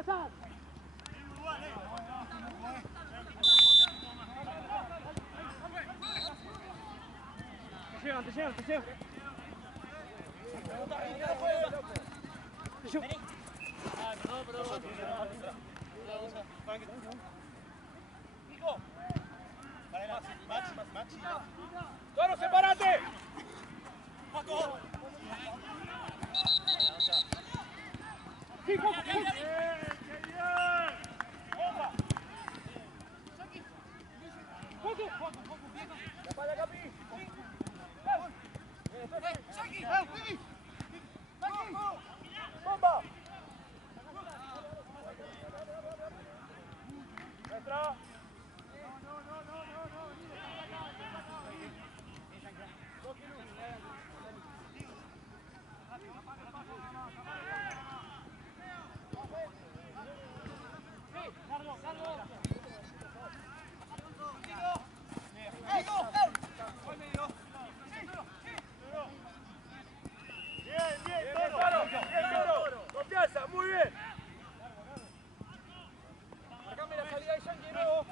Te llegan. ¡Toro, sepárate! ¡Sí, Juanjo! ¡Qué bien! ¡Opa! ¡Juanjo! ¡La palla, Capi! ¡Bomba! ¡Entra! ¡Confianza! ¡Muy bien! Marcame la salida de Yankee de nuevo.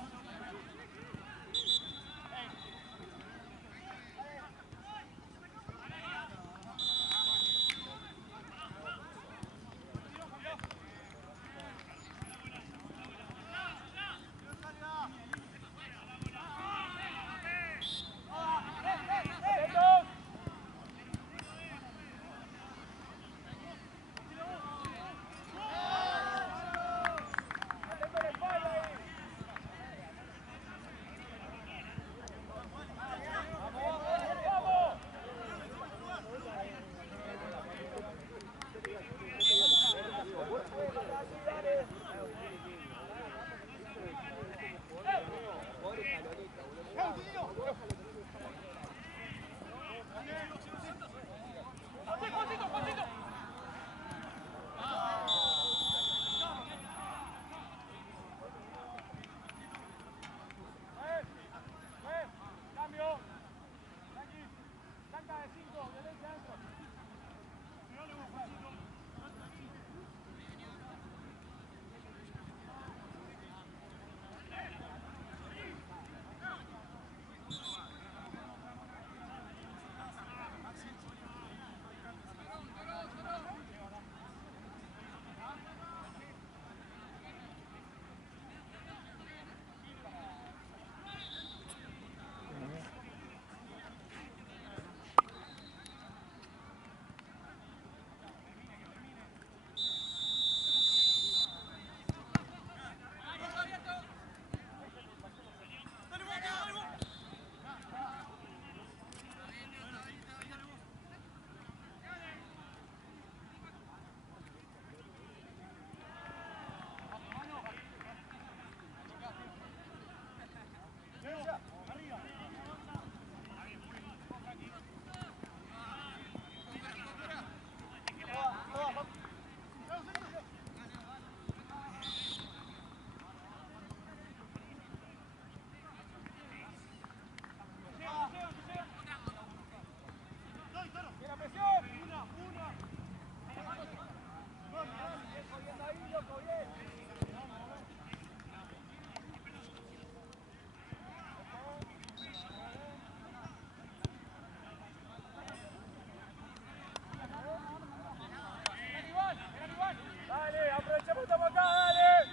Dale, aprovechemos, estamos acá, dale.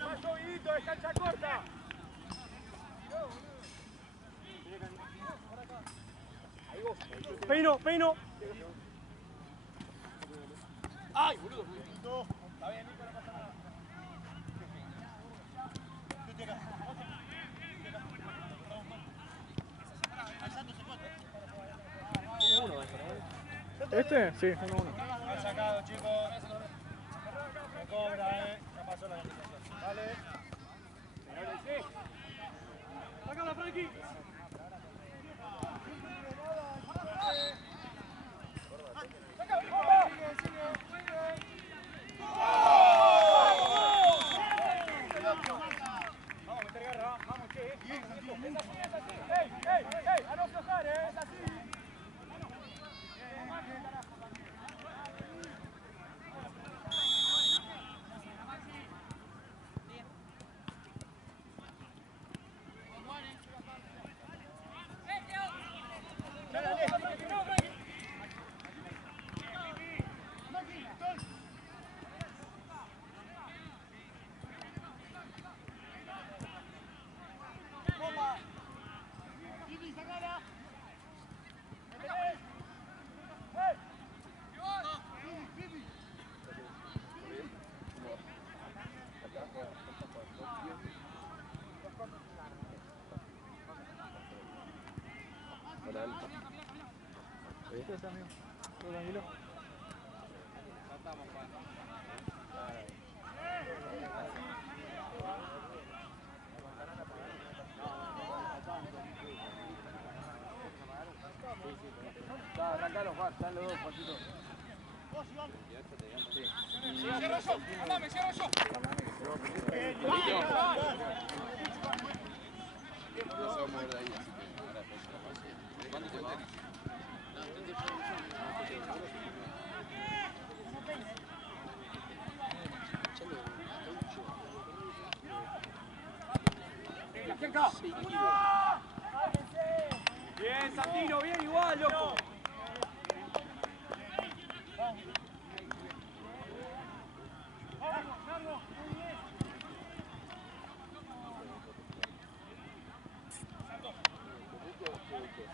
Más movidito, es cancha corta. Peino. ¡Ay, boludo! Está bien, Nico, no pasa nada. ¿Este? Sí, 1-1. Mal sacado, chicos. Me cobra, ya pasó la notificación. Dale. Sí. Sácala, Frankie. Vamos a meter garra, vamos, che. Es así. ¡Ey! ¡A no aflojar, es así! está, amigo. ¿Todo tranquilo? Ya estamos, Juan. Ya, arrancalo, Juan. Están los dos, Juancito. Sí. Cierro yo, anda, me cierro yo. No se va a mover de ahí, así que ahora después se la pase. ¿Cuándo te va? Bien, Santino, bien igual, loco.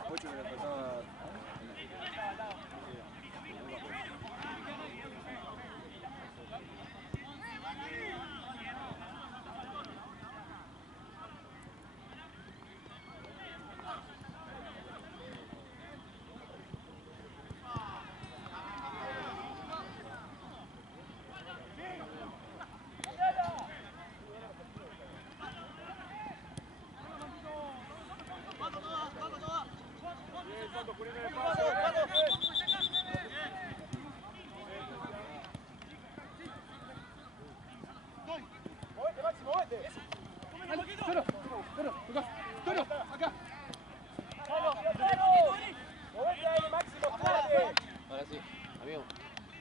Ocho me la pasaba. Ahora sí, amigo.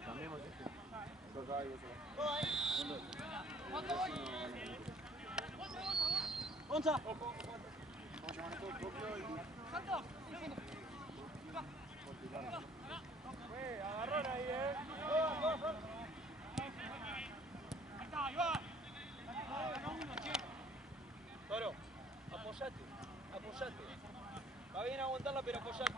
Cambiemos esto. Yo acá y vos acá. Onza. Vamos a llamar esto propio y... Agarrón ahí, Toro, apoyate. Va bien aguantarla, pero apoyate.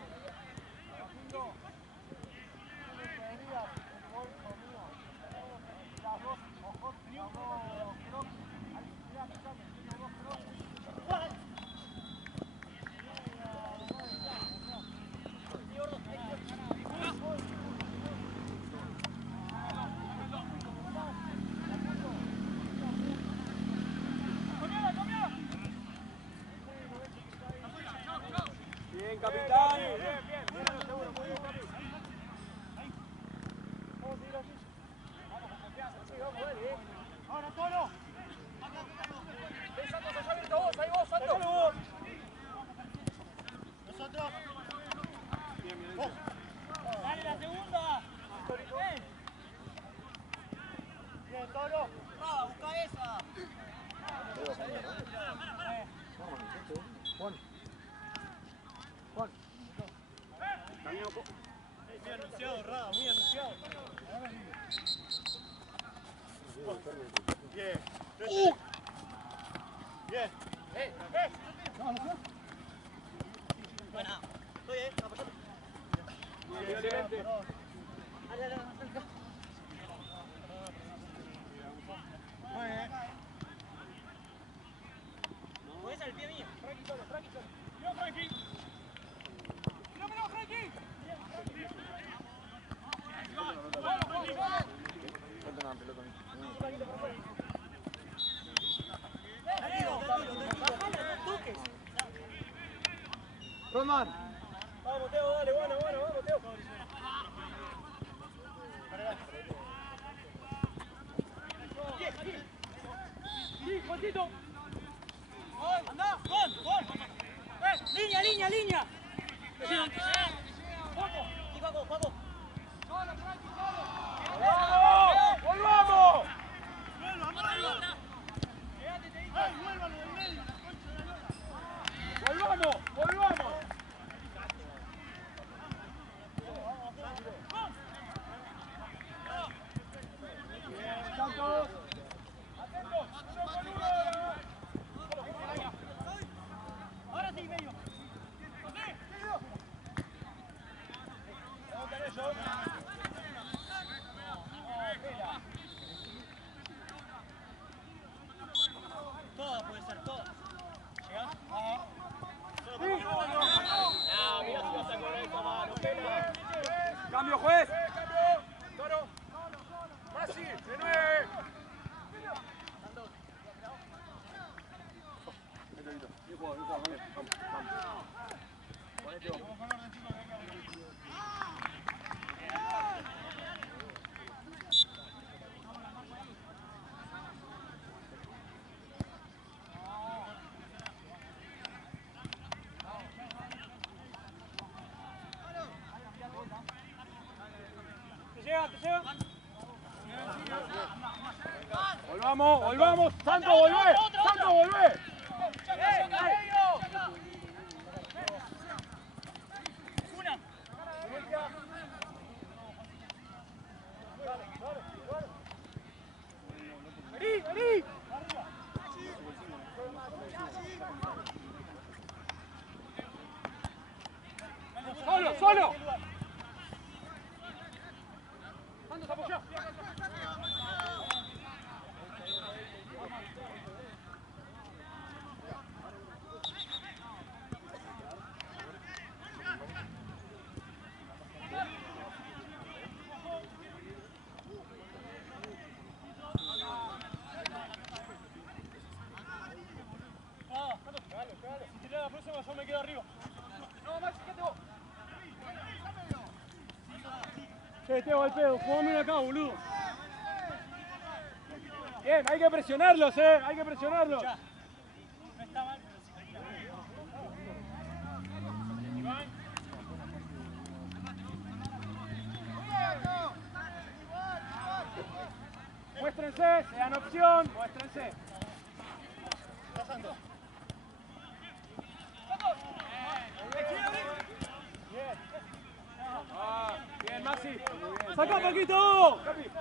Bien, capitán. Ahora, Toro. Santos, allá abierto vos, ahí vos, Santos. Nosotros. Dale la segunda. Bien, Toro. Busca esa. Juan. Muy anunciado, Rada, muy anunciado. Bien. Bien. Buena. Estoy, apoyate. Bien, excelente. Dale, cerca. Muy bien. ¿Puedes al pie mío? Frankie solo. ¡Yo, Frankie! ¡Tíramelo, Frankie! Suelta una pelota a mí. Rodman. Vamos, Teo, dale, bueno, vamos, Teo. Sí, Juancito. Anda, gol. Línea. Juaco. ¡Volvamos! ¡Volvamos! Bien, Santos. Atentos. Ahora sí, medio. Volvamos, volvamos. Santo, volvé. Santo, volvé. Vení, vení. Solo, solo. Santos, apoyá. Si tirás la próxima yo me quedo arriba. No, Maxi, quédate vos. Che, Teo, al pedo, jugame acá, boludo. Bien, hay que presionarlos, hay que presionarlos. No está mal, pero sí. Iván. Muéstrense, sean opción, muéstrense. Bien, Maxi. ¡Saca, Paquito! Jackie.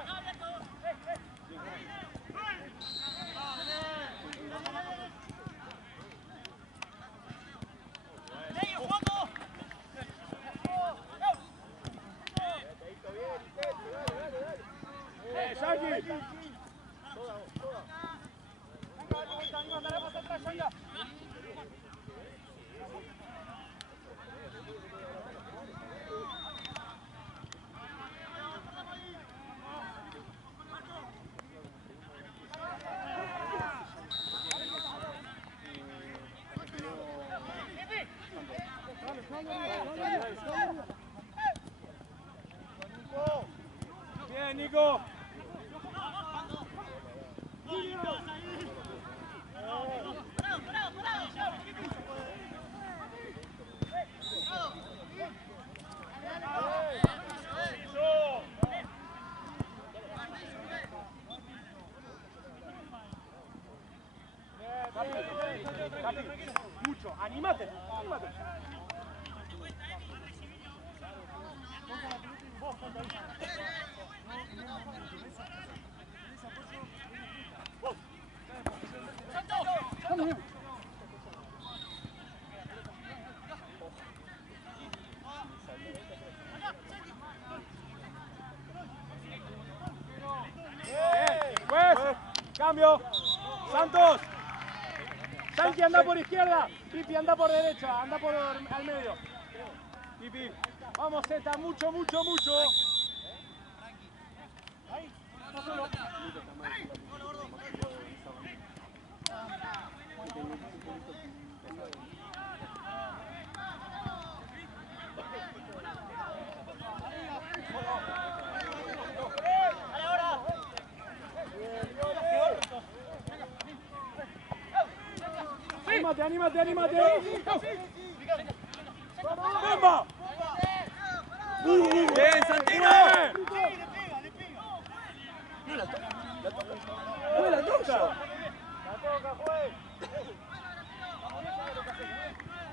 Bien, Nico. Mucho, anímate, anímate. Pues, cambio. Santos. Santi anda por izquierda. Pipi anda por derecha. Anda por al medio. Pipi. Vamos, Zeta. Mucho, mucho, mucho. Anímate, anímate, anímate. ¡Vamos! ¡Bien, Santino! ¡No la toca!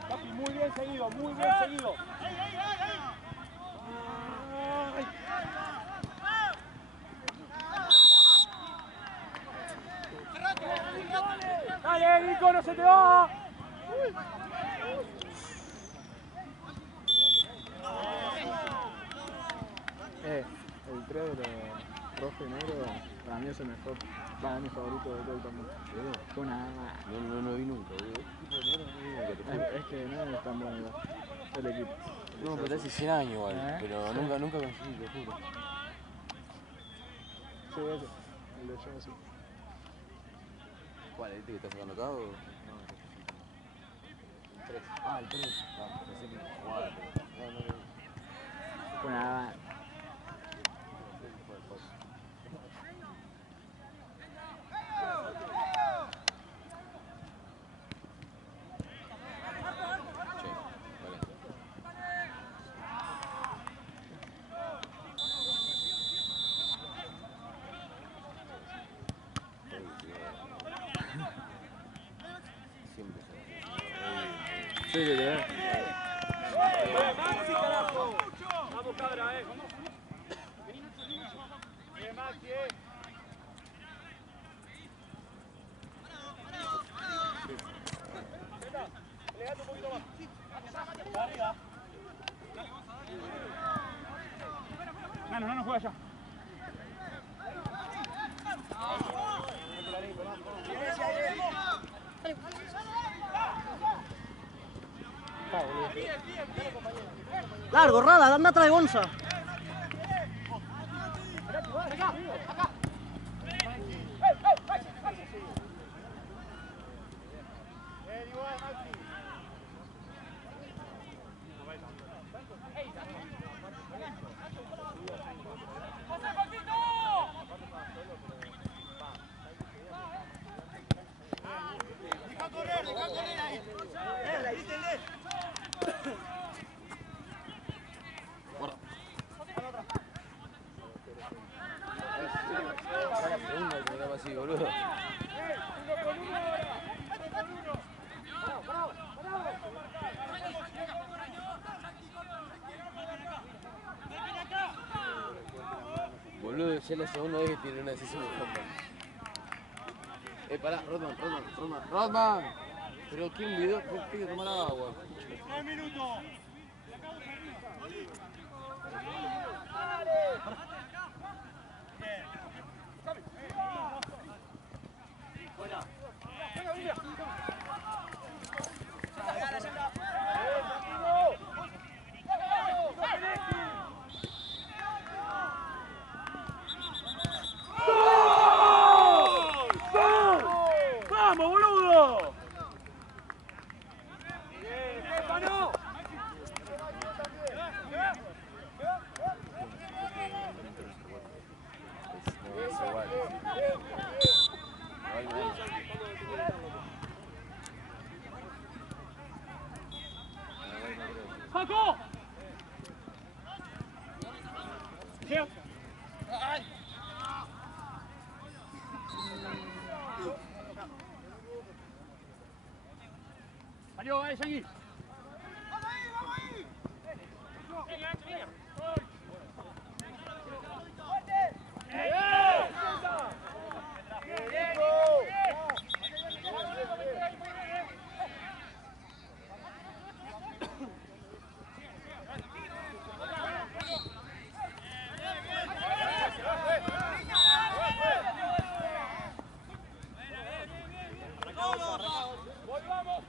Papi, muy bien seguido, muy bien seguido. Dale, Nico, no se te va. El 3 de los rojo y negro para mí es el mejor, es mi favorito de todo el torneo. Fue una... No vi nunca, boludo. Es que no es tan bueno igual, el equipo. No, pero hace 100 años igual, pero nunca conseguí, te juro. Sí, ese, el de yo, sí. ¿Cuál? ¿Este que estás jugando acá o...? 3. Ah, el 3. Ah, pensé que jugaba. No. Bueno, nada. Sí, sí, sí. Maxi, carajo. Vamos, cabra, Bien, Maxi, Elegate un poquito más. Arriba. No juega ya. Largo, Rada, anda atrás de Gonza. Así, boludo. Boludo, ya es la segunda vez que tiene una decisión de Rodman. Pará, Rodman. Pero quiero un video, quiero tomar agua. 3 minutos. ¡Vamos, boludo! ¡Bien, Estefano! Es igual. ¡Jaco! ¡Llega! ¡Salió, seguí!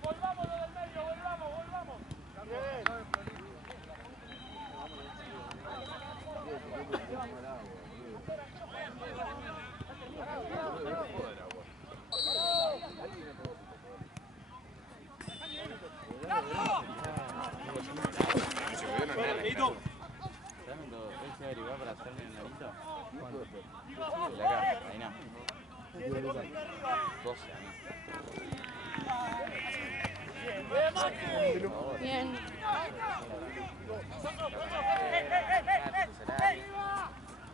Volvamos lo del medio, volvamos. ¿Puedes averiguar para hacerme un narito? De acá, ahí no. 12 años. Bien.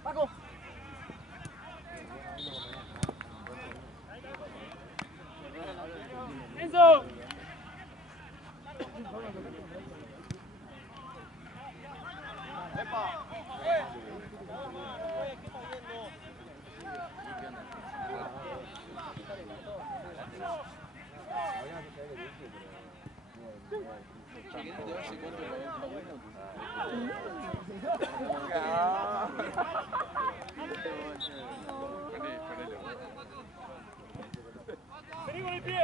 Paco. ¡Enzo! Vení con el pie.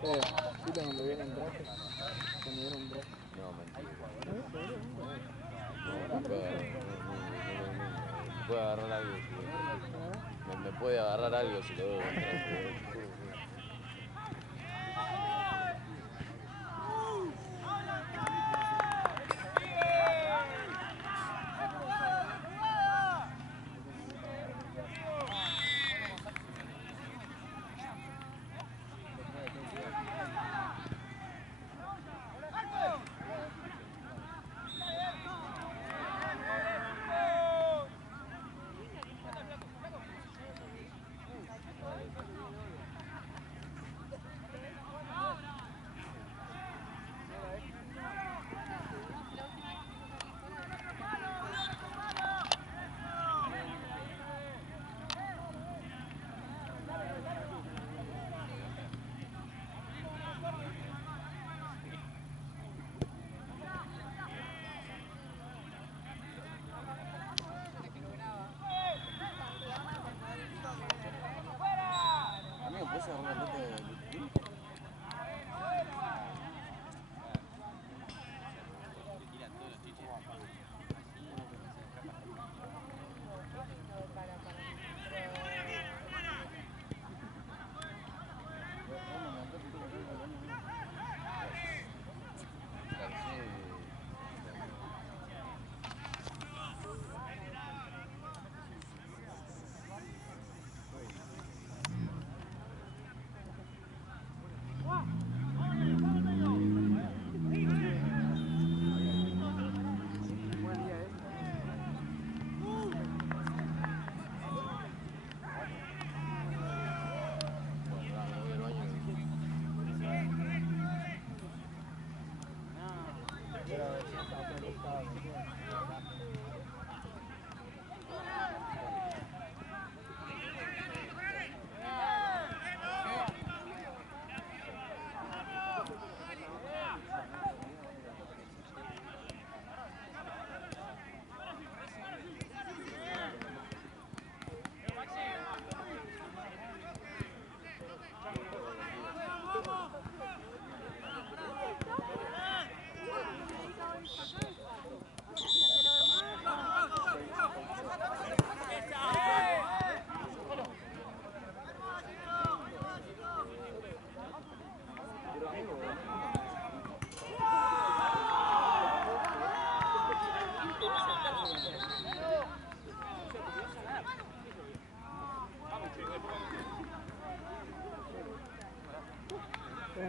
¿Viste cuando viene en traje? Cuando viene en traje. No, mentira. No, me puede agarrar algo. Me puede agarrar algo si lo veo con traje.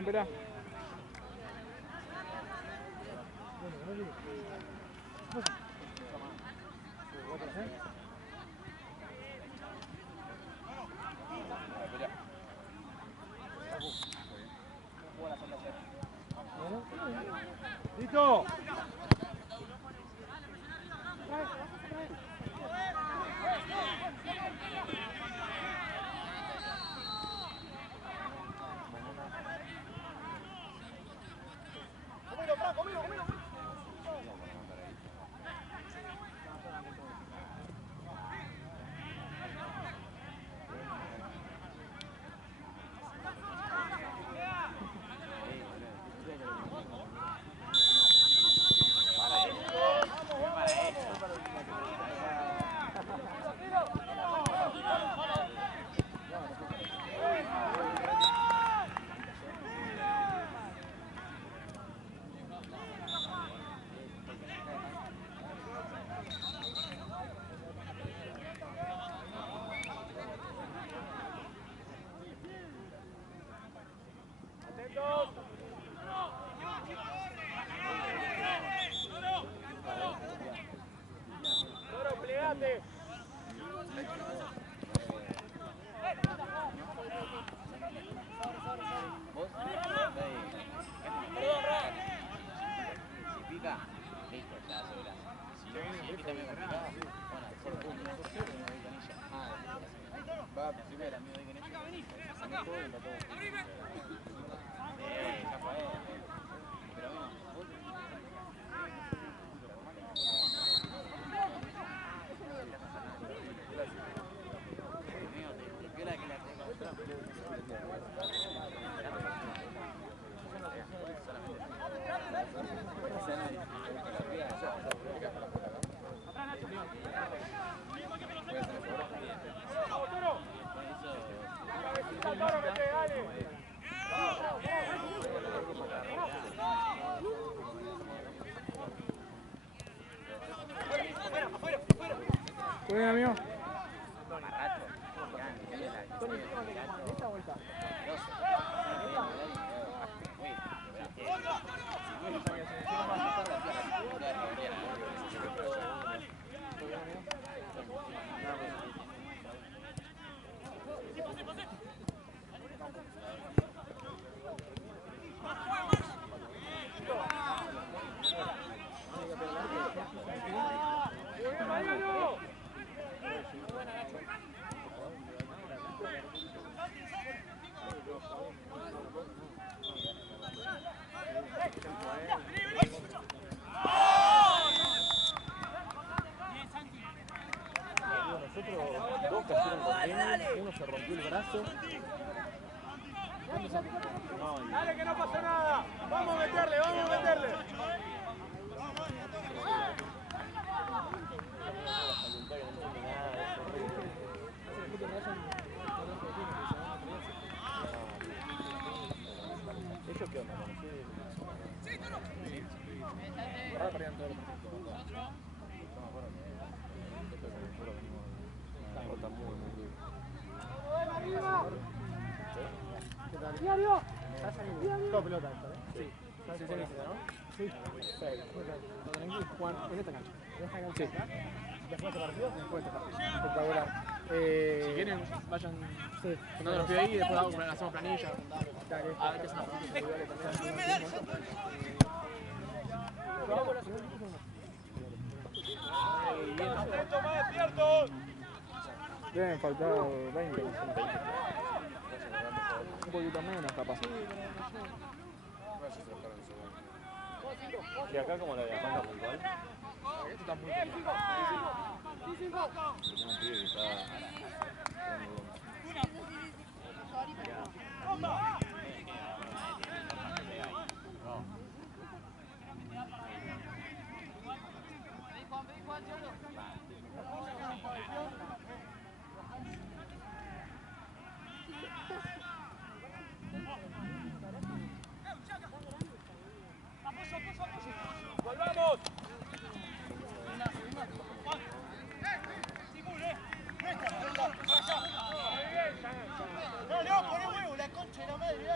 Espera. ¡Listo! Muy bien, amigo. Uno se rompió el brazo. Dale, que no pasa nada. Vamos a meterle, vamos a meterle. ¿Ellos qué onda? Ahora perdían todos los partidos. Está muy duro. Diario. Todo pelota esto, ¿eh? Sí. ¿Sabes cuál es, no? Sí. Lo tenés que jugar en esta cancha. En esta cancha. Sí. ¿Después de este partido? Después de este partido. Espectacular. Si quieren, vayan juntando los pies ahí y después hacemos planilla. Dale. A ver qué es una planilla individual ¡Atentos, más despiertos! Deben faltar 20. Un poquito menos, capaz. Y acá como la de Amanda puntual. Esto está muy Tiene un pibe que está. ¡Volvamos! No, poné huevo, la concha de la madre.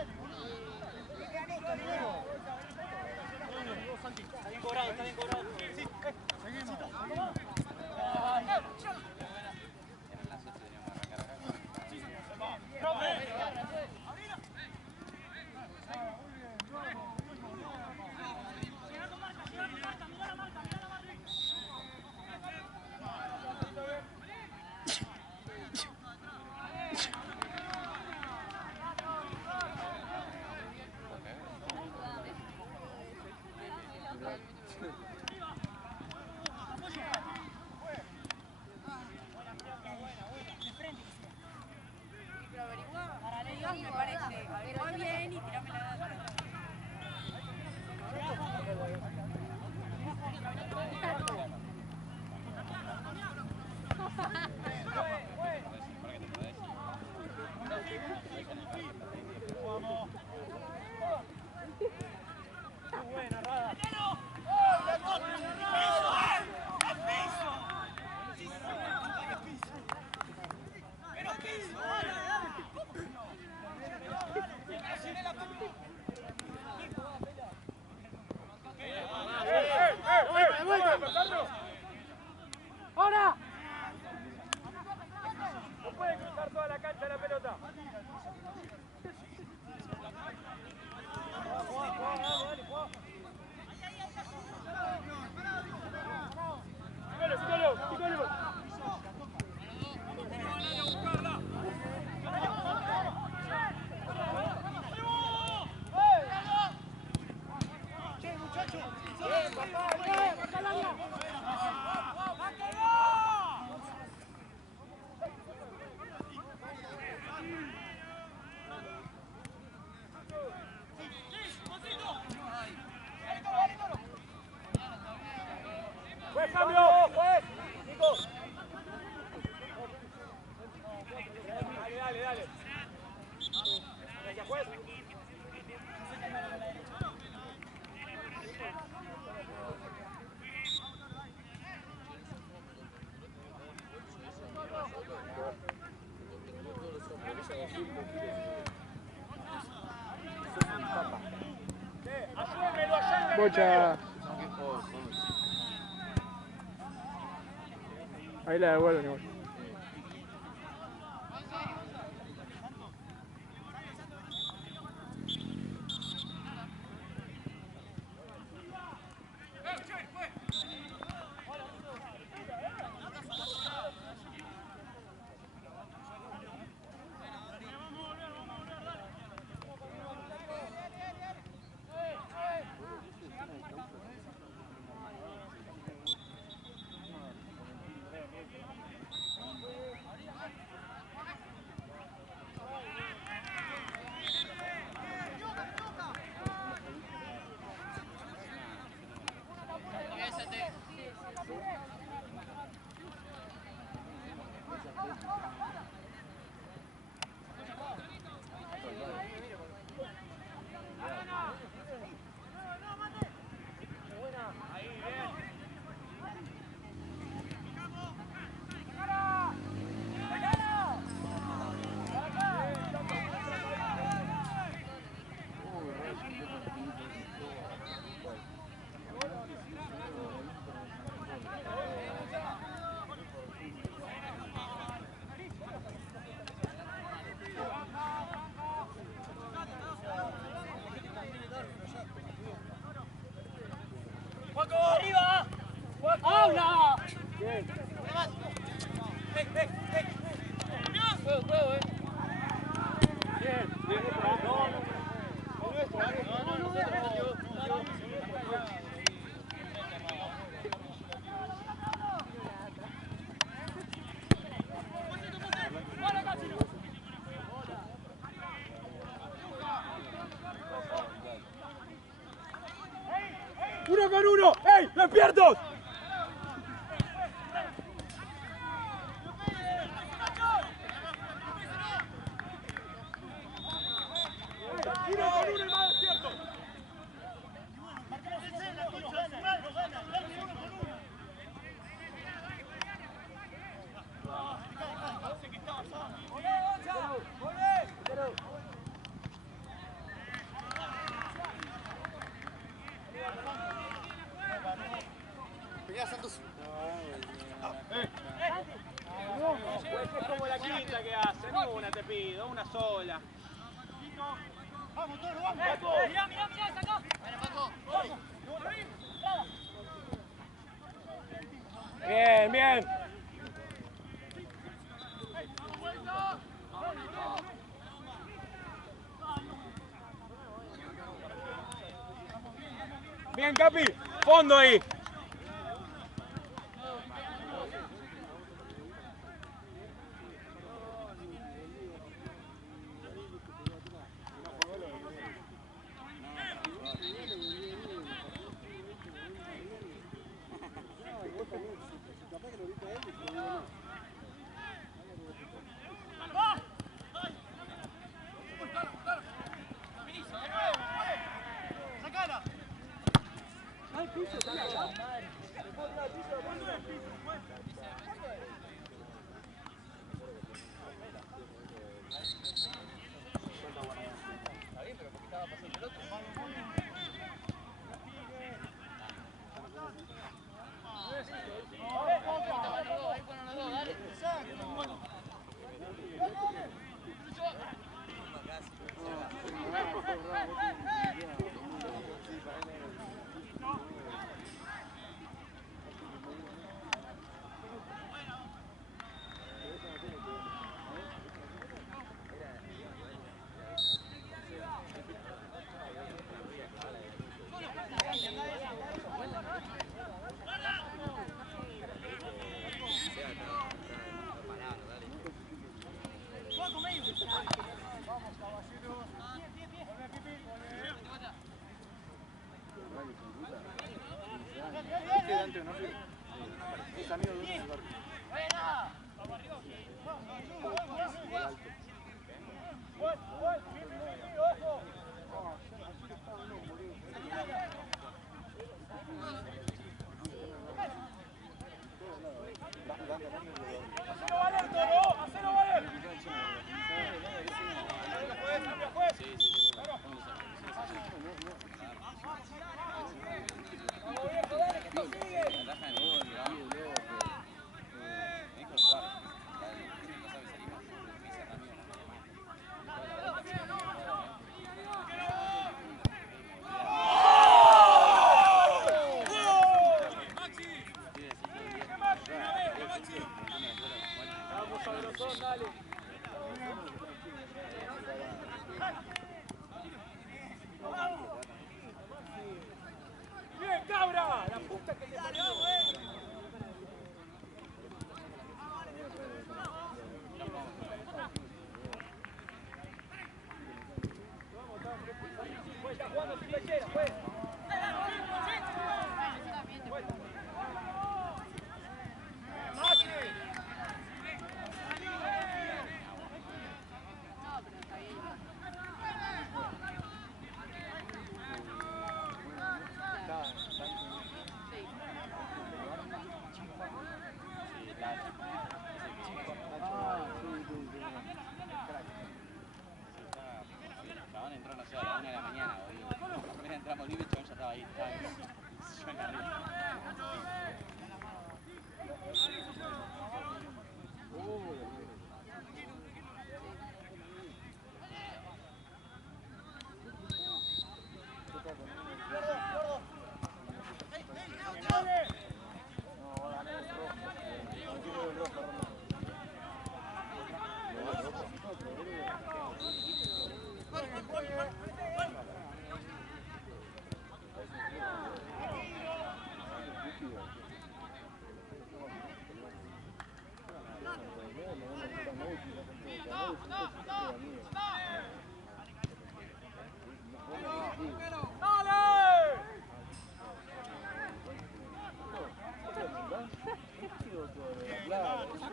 Bocha. Ahí la devuelven igual. ¡Arriba! ¡Habla! Bien. Bien. ¡Uno con uno! ¡Ey! ¡Despiertos! ¡Uno con uno y más despiertos! Es como la quinta que hacen, una te pido, una sola. ¡Vamos, Toro, vamos! ¡Mirá, mirá, mirá, sacá! Bien, bien. Bien, Capi. Fondo ahí. ¡Hacelo valer, Toro! ¡Hacelo valer! ¡Cambia, juez! ¡Cambia, juez! ahí está. Suena rico.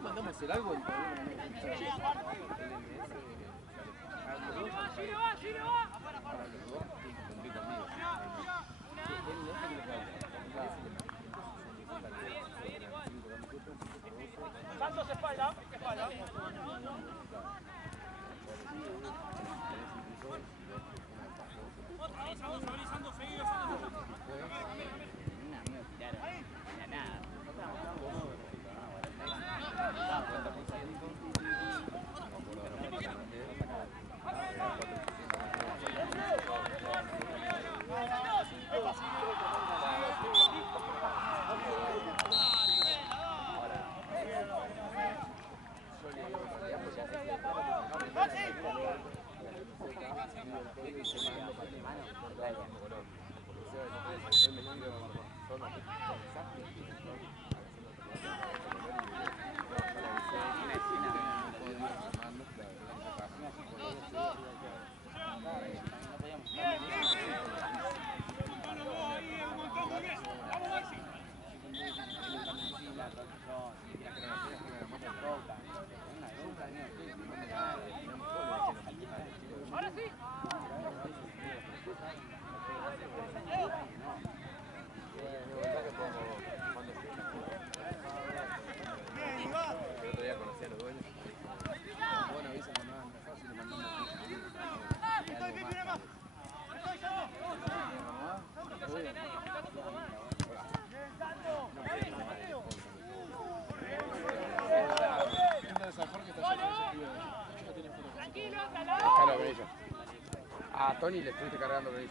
Mandamos el árbol. Santos, espalda, espalda. Santos, seguido, Santos. A Tony le estuviste cargando con ella.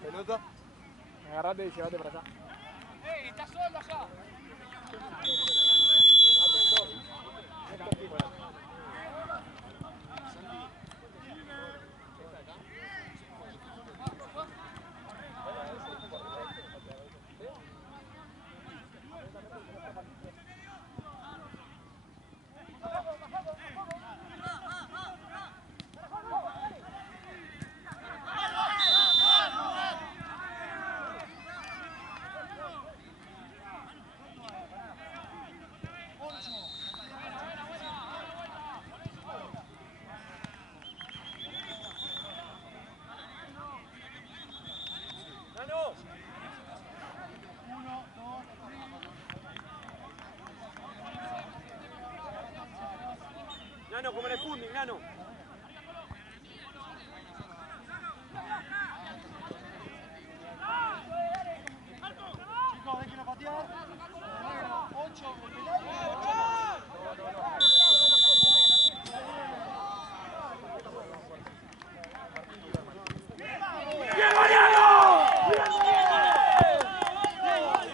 Pelota. Agarrate y llévate para allá. ¡Está solo allá! Nano, como el Sputnik, Nano. Chicos, déjenlo patear. 8. ¡Bien, Mariano!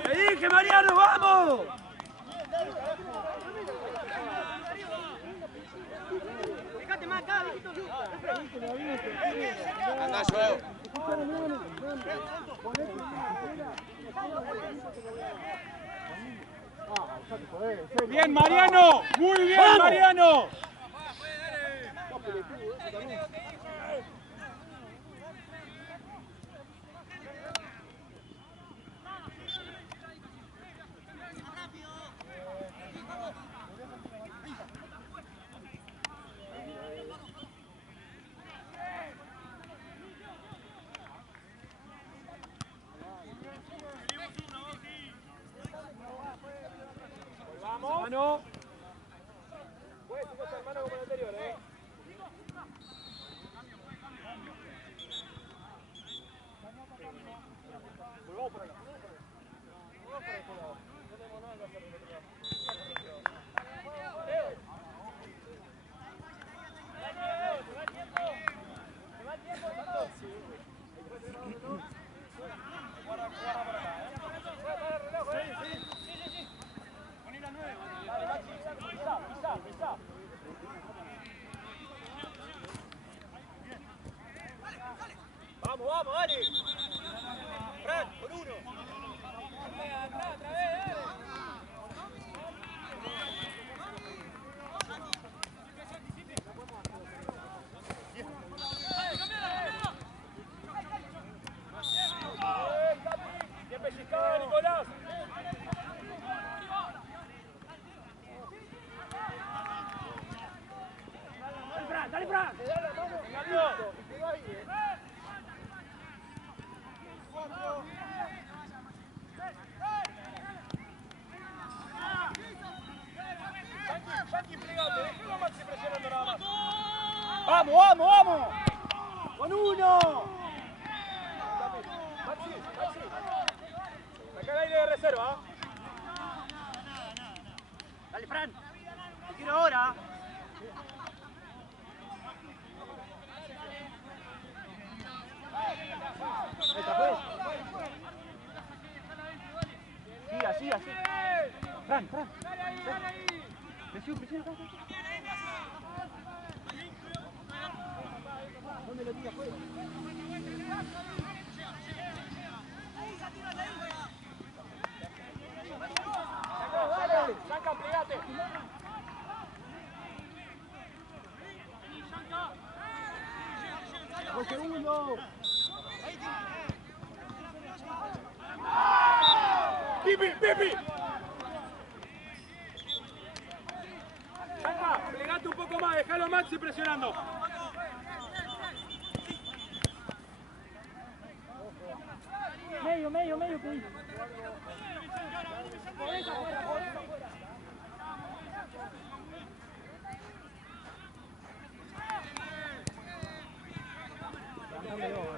¡Te dije, Mariano, vamos! Fíjate más. Anda, Joao. Bien, Mariano. Muy bien, Mariano. Mano. Puede ser cosa hermano como el anterior, Volvamos por acá. Vamos, vamos, dale. Fran, por uno. Atrás, otra vez, bien pellizcado, Nicolás. Dale, Fran, dale, Fran. Te da la mano. Y quedó ahí, Santi, plegate, déjalo a Maxi presionando nada más. ¡Vamos, vamos, vamos! ¡Con uno! Maxi. Saca el aire de reserva. Dale, Fran. Te quiero ahora. Sí, así. Fran. Presión. ¿Dónde lo tira fuera? Dale, Sanca, plegate. ¡2 segundos! ¡Pipi! Sanca, plegate un poco más, dejalo a Maxi presionando. Medio, pedí.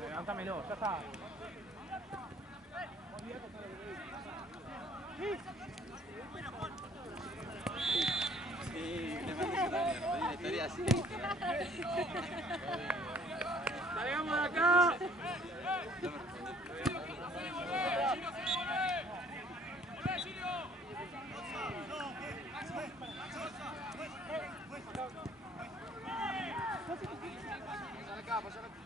Levántamelo, ya está. Sí, una historia así. Salgamos de acá. Pasar acá.